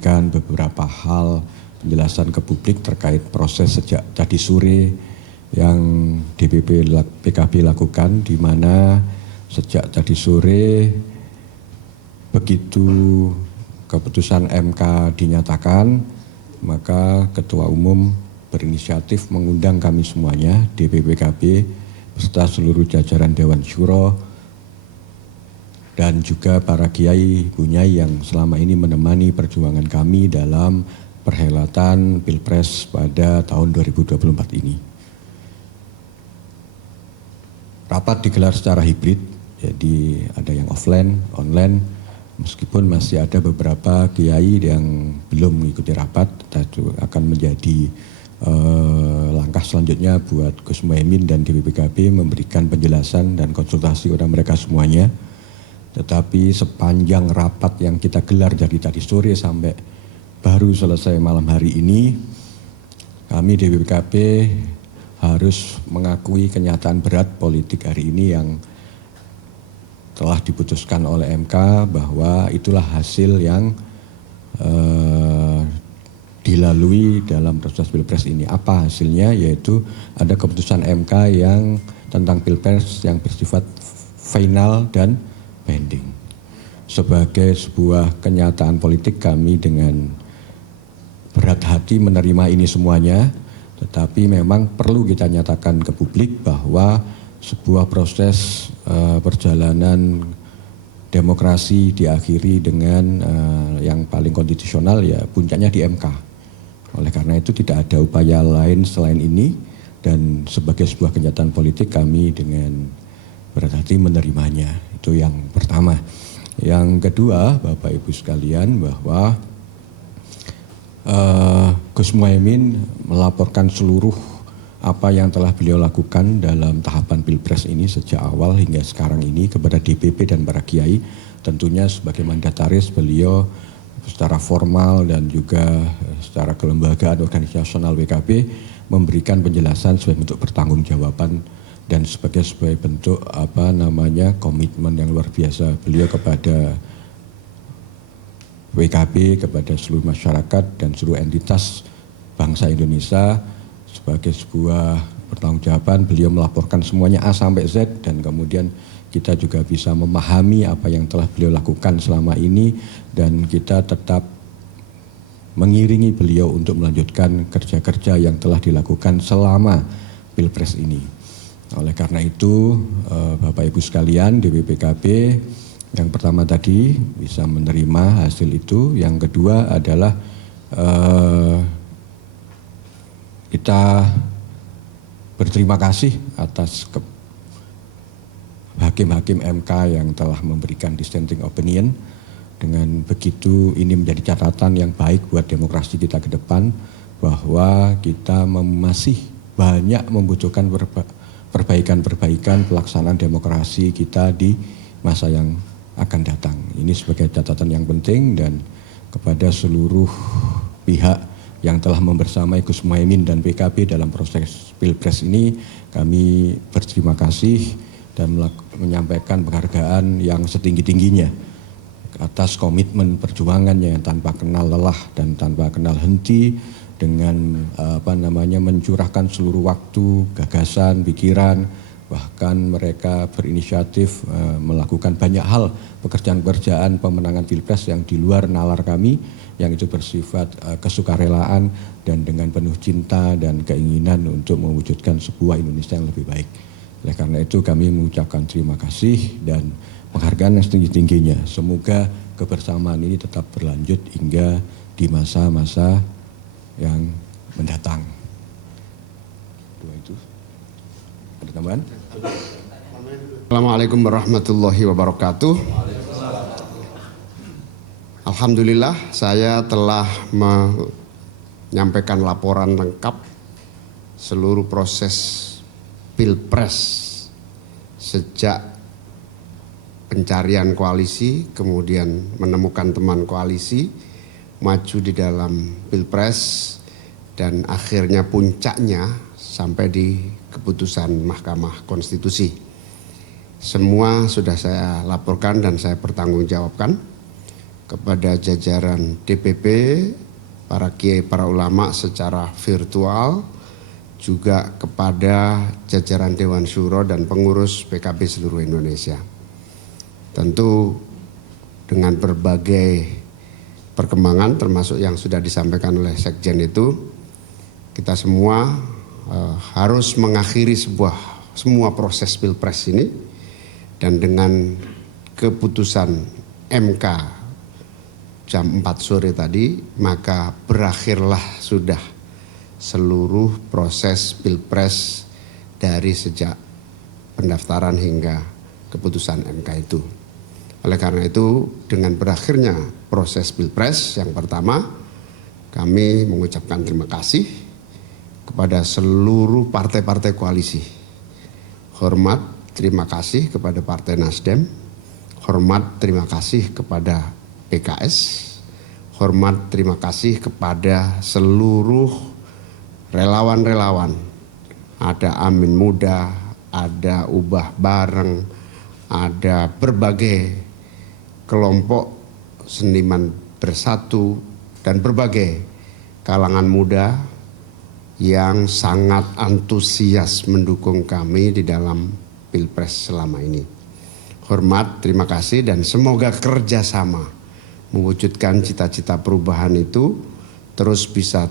memberikan beberapa hal penjelasan ke publik terkait proses sejak tadi sore yang DPP PKB lakukan, di mana sejak tadi sore begitu keputusan MK dinyatakan, maka Ketua Umum berinisiatif mengundang kami semuanya, DPP PKB, beserta seluruh jajaran Dewan Syuro, dan juga para kiai bunyai yang selama ini menemani perjuangan kami dalam perhelatan Pilpres pada tahun 2024 ini. Rapat digelar secara hibrid, jadi ada yang offline, online, meskipun masih ada beberapa kiai yang belum mengikuti rapat, itu akan menjadi langkah selanjutnya buat Gus Muhaimin dan DPP PKB memberikan penjelasan dan konsultasi kepada mereka semuanya. Tetapi sepanjang rapat yang kita gelar dari tadi sore sampai baru selesai malam hari ini, kami DPP PKB harus mengakui kenyataan berat politik hari ini yang telah diputuskan oleh MK, bahwa itulah hasil yang dilalui dalam proses Pilpres ini. Apa hasilnya? Yaitu ada keputusan MK yang tentang Pilpres yang bersifat final dan pending. Sebagai sebuah kenyataan politik, kami dengan berat hati menerima ini semuanya, tetapi memang perlu kita nyatakan ke publik bahwa sebuah proses perjalanan demokrasi diakhiri dengan yang paling konstitusional, ya puncaknya di MK. Oleh karena itu tidak ada upaya lain selain ini, dan sebagai sebuah kenyataan politik kami dengan berat hati menerimanya. Itu yang pertama. Yang kedua, Bapak Ibu sekalian, bahwa Gus Muhaimin melaporkan seluruh apa yang telah beliau lakukan dalam tahapan Pilpres ini sejak awal hingga sekarang ini kepada DPP dan para kiai. Tentunya sebagai mandataris beliau secara formal dan juga secara kelembagaan organisasional PKB memberikan penjelasan sebagai bentuk pertanggungjawaban dan sebagai bentuk komitmen yang luar biasa beliau kepada PKB, kepada seluruh masyarakat dan seluruh entitas bangsa Indonesia. Sebagai sebuah pertanggungjawaban beliau melaporkan semuanya A sampai Z, dan kemudian kita juga bisa memahami apa yang telah beliau lakukan selama ini, dan kita tetap mengiringi beliau untuk melanjutkan kerja-kerja yang telah dilakukan selama Pilpres ini. Oleh karena itu, Bapak Ibu sekalian, DPP PKB yang pertama tadi bisa menerima hasil itu. Yang kedua adalah kita berterima kasih atas hakim-hakim MK yang telah memberikan dissenting opinion. Dengan begitu ini menjadi catatan yang baik buat demokrasi kita ke depan, bahwa kita masih banyak membutuhkan perbaikan-perbaikan pelaksanaan demokrasi kita di masa yang akan datang. Ini sebagai catatan yang penting, dan kepada seluruh pihak yang telah membersamai Gus Muhaimin dan PKB dalam proses Pilpres ini, kami berterima kasih dan menyampaikan penghargaan yang setinggi-tingginya atas komitmen perjuangannya yang tanpa kenal lelah dan tanpa kenal henti, dengan mencurahkan seluruh waktu, gagasan, pikiran, bahkan mereka berinisiatif melakukan banyak hal, pekerjaan-pekerjaan pemenangan Pilpres yang di luar nalar kami, yang itu bersifat kesukarelaan dan dengan penuh cinta dan keinginan untuk mewujudkan sebuah Indonesia yang lebih baik. Oleh karena itu kami mengucapkan terima kasih dan penghargaan yang setinggi-tingginya. Semoga kebersamaan ini tetap berlanjut hingga di masa-masa yang mendatang. Dua itu. Ada tambahan? Assalamualaikum warahmatullahi wabarakatuh. Alhamdulillah, saya telah menyampaikan laporan lengkap seluruh proses Pilpres sejak pencarian koalisi, kemudian menemukan teman koalisi, maju di dalam Pilpres, dan akhirnya puncaknya sampai di keputusan Mahkamah Konstitusi. Semua sudah saya laporkan dan saya pertanggungjawabkan. kepada jajaran DPP, para kiai, para ulama secara virtual, juga kepada jajaran Dewan Syuro dan pengurus PKB seluruh Indonesia. Tentu dengan berbagai perkembangan termasuk yang sudah disampaikan oleh Sekjen itu, kita semua harus mengakhiri semua proses Pilpres ini, dan dengan keputusan MK jam 4 sore tadi, maka berakhirlah sudah seluruh proses Pilpres dari sejak pendaftaran hingga keputusan MK itu. Oleh karena itu, dengan berakhirnya proses Pilpres yang pertama, kami mengucapkan terima kasih kepada seluruh partai-partai koalisi. Hormat terima kasih kepada Partai Nasdem, hormat terima kasih kepada PKS, hormat terima kasih kepada seluruh relawan-relawan. Ada Amin Muda, ada Ubah Bareng, ada berbagai kelompok seniman bersatu, dan berbagai kalangan muda yang sangat antusias mendukung kami di dalam Pilpres selama ini. Hormat, terima kasih, dan semoga kerjasama mewujudkan cita-cita perubahan itu terus bisa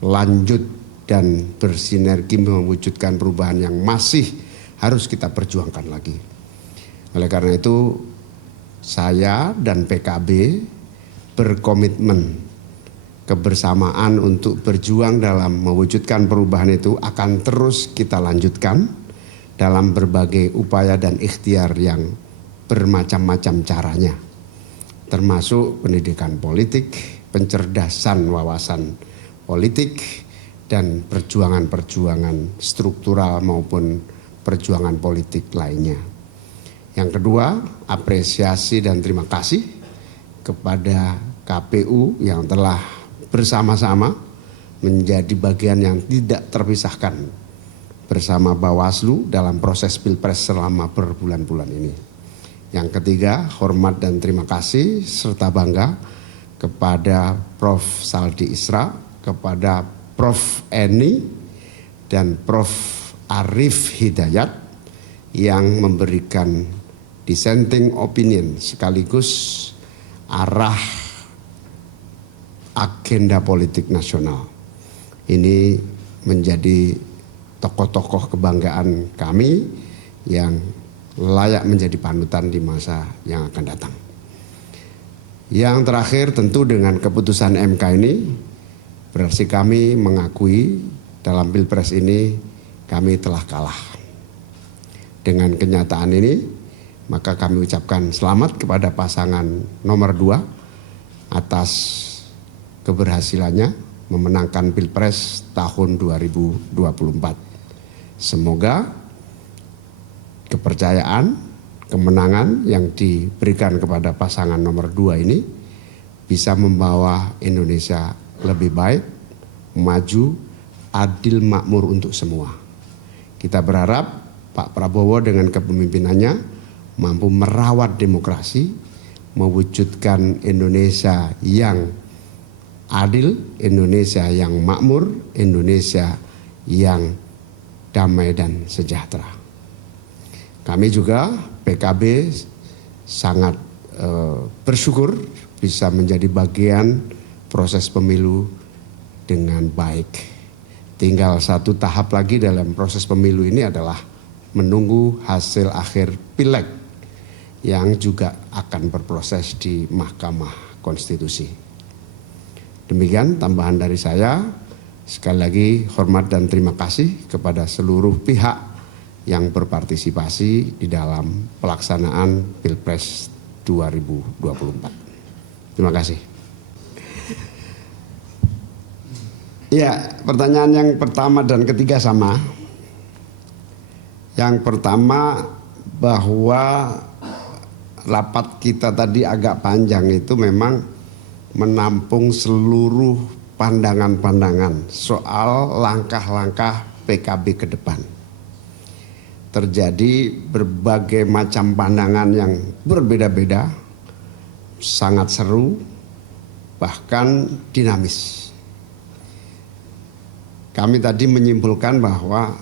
terlanjut dan bersinergi mewujudkan perubahan yang masih harus kita perjuangkan lagi. Oleh karena itu, saya dan PKB berkomitmen kebersamaan untuk berjuang dalam mewujudkan perubahan itu akan terus kita lanjutkan dalam berbagai upaya dan ikhtiar yang bermacam-macam caranya, termasuk pendidikan politik, pencerdasan wawasan politik, dan perjuangan-perjuangan struktural maupun perjuangan politik lainnya. Yang kedua, apresiasi dan terima kasih kepada KPU yang telah bersama-sama menjadi bagian yang tidak terpisahkan bersama Bawaslu dalam proses Pilpres selama berbulan-bulan ini. Yang ketiga, hormat dan terima kasih serta bangga kepada Prof. Saldi Isra, kepada Prof. Eni, dan Prof. Arif Hidayat yang memberikan dissenting opinion sekaligus arah agenda politik nasional. Ini menjadi tokoh-tokoh kebanggaan kami yang layak menjadi panutan di masa yang akan datang. Yang terakhir, tentu dengan keputusan MK ini berarti kami mengakui dalam Pilpres ini kami telah kalah. Dengan kenyataan ini, maka kami ucapkan selamat kepada pasangan nomor 2 atas keberhasilannya memenangkan Pilpres tahun 2024. Semoga kepercayaan, kemenangan yang diberikan kepada pasangan nomor 2 ini bisa membawa Indonesia lebih baik, maju, adil, makmur untuk semua. Kita berharap Pak Prabowo dengan kepemimpinannya mampu merawat demokrasi, mewujudkan Indonesia yang adil, Indonesia yang makmur, Indonesia yang damai dan sejahtera. Kami juga PKB sangat bersyukur bisa menjadi bagian proses pemilu dengan baik. Tinggal satu tahap lagi dalam proses pemilu ini adalah menunggu hasil akhir Pileg yang juga akan berproses di Mahkamah Konstitusi. Demikian tambahan dari saya. Sekali lagi hormat dan terima kasih kepada seluruh pihak yang berpartisipasi di dalam pelaksanaan Pilpres 2024. Terima kasih. Ya, pertanyaan yang pertama dan ketiga sama. Yang pertama bahwa rapat kita tadi agak panjang itu memang menampung seluruh pandangan-pandangan soal langkah-langkah PKB ke depan. Terjadi berbagai macam pandangan yang berbeda-beda sangat seru, bahkan dinamis. Kami tadi menyimpulkan bahwa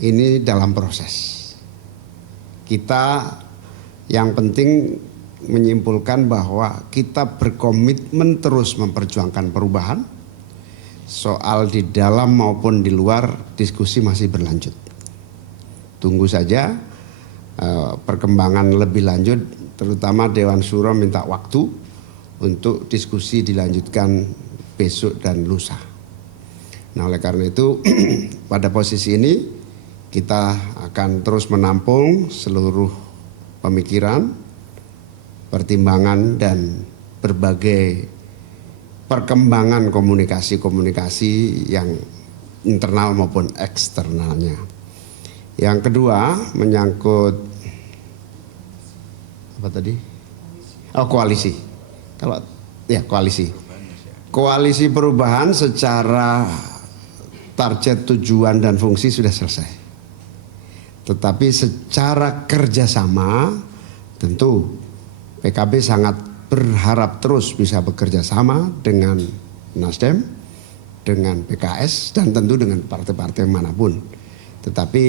ini dalam proses. Kita yang penting menyimpulkan bahwa kita berkomitmen terus memperjuangkan perubahan. Soal di dalam maupun di luar, diskusi masih berlanjut. Tunggu saja perkembangan lebih lanjut, terutama Dewan Syuro minta waktu untuk diskusi dilanjutkan besok dan lusa. Nah, oleh karena itu pada posisi ini kita akan terus menampung seluruh pemikiran, pertimbangan dan berbagai perkembangan komunikasi-komunikasi yang internal maupun eksternalnya. Yang kedua menyangkut apa tadi? Oh, koalisi. Kalau ya koalisi. Koalisi perubahan secara target, tujuan dan fungsi sudah selesai. Tetapi secara kerjasama tentu PKB sangat berharap terus bisa bekerja sama dengan Nasdem, dengan PKS dan tentu dengan partai-partai manapun. Tetapi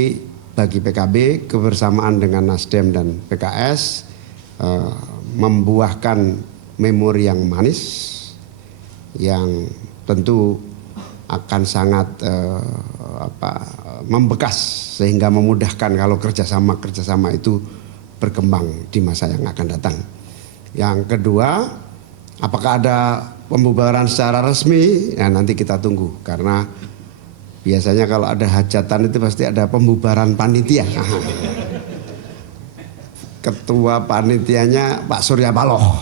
bagi PKB kebersamaan dengan Nasdem dan PKS membuahkan memori yang manis yang tentu akan sangat membekas sehingga memudahkan kalau kerjasama itu berkembang di masa yang akan datang. Yang kedua, apakah ada pembubaran secara resmi? Ya, nanti kita tunggu karena biasanya kalau ada hajatan itu pasti ada pembubaran panitia. Ketua panitianya Pak Surya Paloh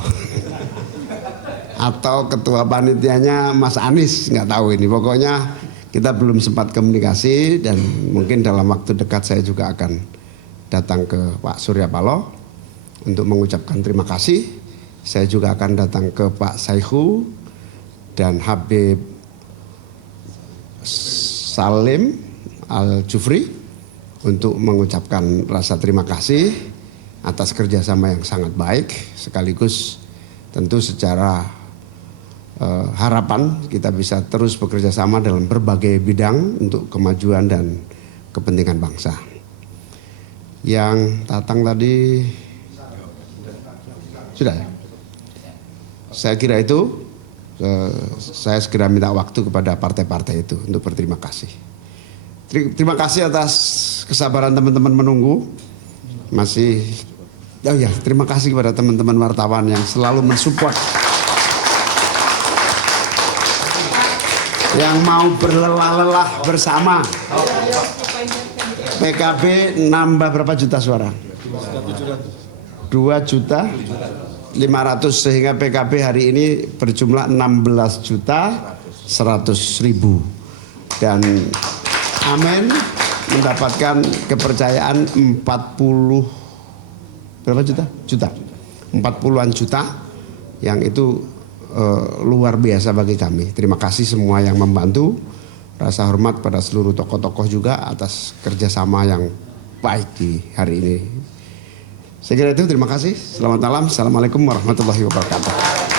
atau ketua panitianya Mas Anies, nggak tahu ini. Pokoknya kita belum sempat komunikasi dan mungkin dalam waktu dekat saya juga akan datang ke Pak Surya Paloh untuk mengucapkan terima kasih. Saya juga akan datang ke Pak Saihu dan Habib Salim Al-Jufri untuk mengucapkan rasa terima kasih atas kerjasama yang sangat baik, sekaligus tentu secara harapan kita bisa terus bekerja sama dalam berbagai bidang untuk kemajuan dan kepentingan bangsa. Yang Tatang tadi sudah ya? Saya kira itu saya segera minta waktu kepada partai-partai itu untuk berterima kasih. Terima kasih atas kesabaran teman-teman menunggu. Terima kasih kepada teman-teman wartawan yang selalu mensupport, yang mau berlelah-lelah bersama. PKB nambah berapa juta suara? 2.500.000 sehingga PKB hari ini berjumlah 16.100.000 dan amin mendapatkan kepercayaan 40-an juta yang itu luar biasa bagi kami. Terima kasih semua yang membantu. Rasa hormat pada seluruh tokoh-tokoh juga atas kerjasama yang baik di hari ini. Saya kira itu, terima kasih. Selamat malam. Assalamualaikum warahmatullahi wabarakatuh.